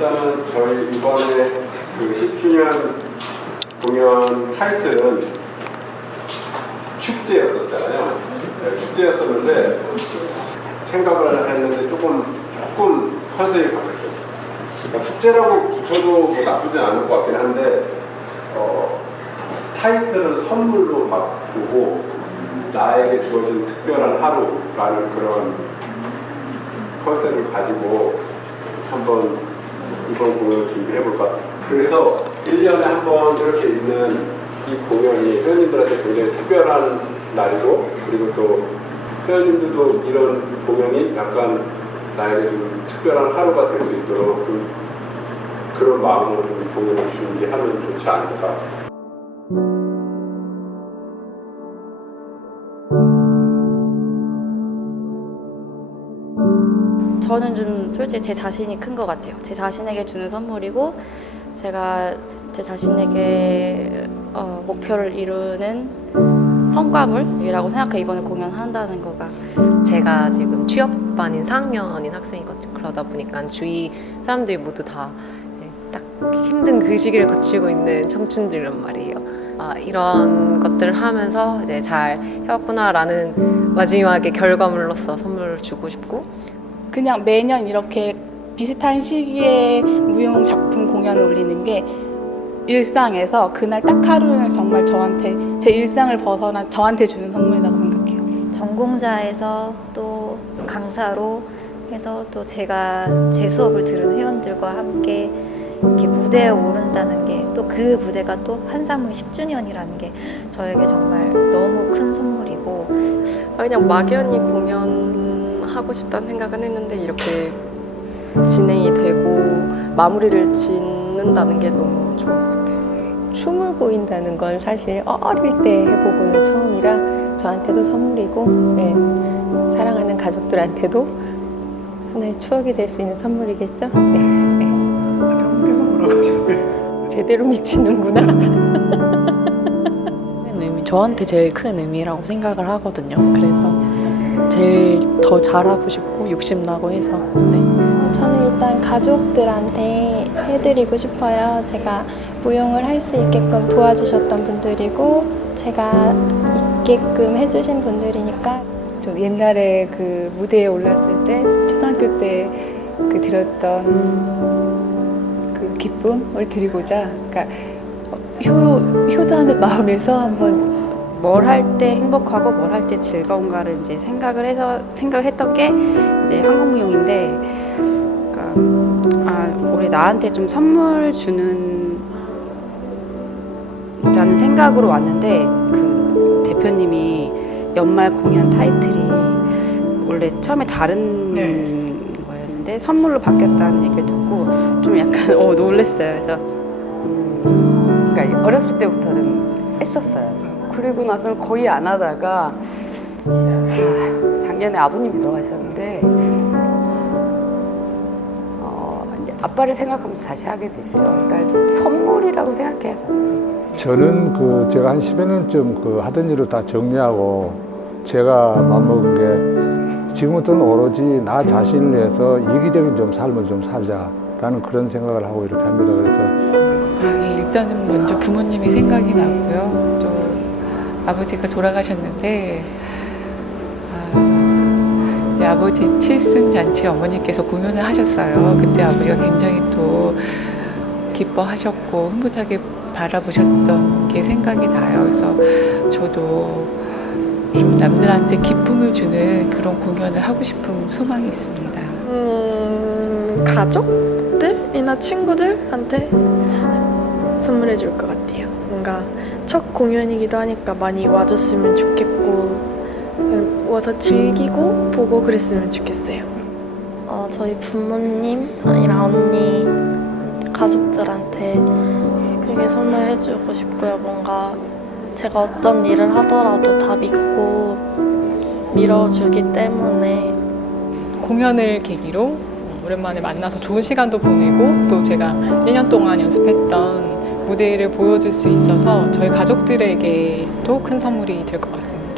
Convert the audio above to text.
일단은 저희 이번에 그 10주년 공연 타이틀은 축제였었잖아요. 네, 축제였었는데 생각을 했는데 조금 조금 컨셉이 바뀌었어요. 그러니까 축제라고 붙여도 뭐 나쁘지 않을 것 같긴 한데 어, 타이틀을 선물로 바꾸고 나에게 주어진 특별한 하루라는 그런 컨셉을 가지고 한번 이번 공연을 준비해볼까. 그래서 1년에 한 번 이렇게 있는 이 공연이 회원님들한테 굉장히 특별한 날이고 그리고 또 회원님들도 이런 공연이 약간 나에게 좀 특별한 하루가 될 수 있도록 좀 그런 마음으로 좀 공연을 준비하면 좋지 않을까. 저는 좀 솔직히 제 자신이 큰 것 같아요. 제 자신에게 주는 선물이고 제가 제 자신에게 어, 목표를 이루는 성과물이라고 생각해 이번에 공연한다는 거가 제가 지금 취업반인 4학년인 학생이거든요. 그러다 보니까 주위 사람들이 모두 다 이제 딱 힘든 그 시기를 거치고 있는 청춘들이란 말이에요. 아, 이런 것들을 하면서 이제 잘 해왔구나라는 마지막에 결과물로서 선물을 주고 싶고 그냥 매년 이렇게 비슷한 시기에 무용 작품 공연을 올리는 게 일상에서 그날 딱 하루는 정말 저한테 제 일상을 벗어나 저한테 주는 선물이라고 생각해요. 전공자에서 또 강사로 해서 또 제가 제 수업을 들은 회원들과 함께 이렇게 무대에 오른다는 게 또 그 무대가 또 한사물 10주년이라는 게 저에게 정말 너무 큰 선물이고 아, 그냥 막연히 공연 하고 싶다는 생각은 했는데 이렇게 진행이 되고 마무리를 짓는다는 게 너무 좋은 것 같아요. 춤을 보인다는 건 사실 어릴 때 해보고는 처음이라 저한테도 선물이고 네, 사랑하는 가족들한테도 하나의 추억이 될 수 있는 선물이겠죠. 네, 네. 뭐라고? 제대로 미치는구나. 큰 의미, 저한테 제일 큰 의미라고 생각을 하거든요. 그래서 제일 더 잘하고 싶고 욕심나고 해서 네. 저는 일단 가족들한테 해드리고 싶어요. 제가 무용을 할 수 있게끔 도와주셨던 분들이고 제가 있게끔 해주신 분들이니까 좀 옛날에 그 무대에 올랐을 때 초등학교 때 그 들었던 그 기쁨을 드리고자 그러니까 효 효도하는 마음에서 한번 뭘 할 때 행복하고 뭘 할 때 즐거운가를 이제 생각을 해서 생각을 했던 게 이제 한국무용인데 그러니까 아 올해 나한테 좀 선물 주는 라는 생각으로 왔는데 그 대표님이 연말 공연 타이틀이 원래 처음에 다른 네. 거였는데 선물로 바뀌었다는 얘기를 듣고 좀 약간 어 놀랐어요. 그래서 음, 그러니까 어렸을 때부터는 했었어요. 그리고 나서는 거의 안 하다가 아, 작년에 아버님이 돌아가셨는데 어, 이제 아빠를 생각하면서 다시 하게 됐죠. 그러니까 선물이라고 생각해요 저는. 저는 그 제가 한 10여 년쯤 그 하던 일을 다 정리하고 제가 맘먹은 게 지금부터는 오로지 나 자신을 위해서 이기적인 좀 삶을 좀 살자라는 그런 생각을 하고 이렇게 합니다. 그래서 아니, 일단은 먼저 부모님이 생각이 나고요. 또 아버지가 돌아가셨는데 아, 이제 아버지 칠순 잔치 어머니께서 공연을 하셨어요. 그때 아버지가 굉장히 또 기뻐하셨고 흐뭇하게 바라보셨던 게 생각이 나요. 그래서 저도 좀 남들한테 기쁨을 주는 그런 공연을 하고 싶은 소망이 있습니다. 음, 가족들이나 친구들한테 선물해 줄 것 같아요. 뭔가 첫 공연이기도 하니까 많이 와줬으면 좋겠고 와서 즐기고 보고 그랬으면 좋겠어요. 어, 저희 부모님 아니라 언니 가족들한테 크게 선물해 주고 싶고요. 뭔가 제가 어떤 일을 하더라도 다 믿고 밀어주기 때문에 공연을 계기로 오랜만에 만나서 좋은 시간도 보내고 또 제가 1년 동안 연습했던 무대를 보여줄 수 있어서 저희 가족들에게도 큰 선물이 될 것 같습니다.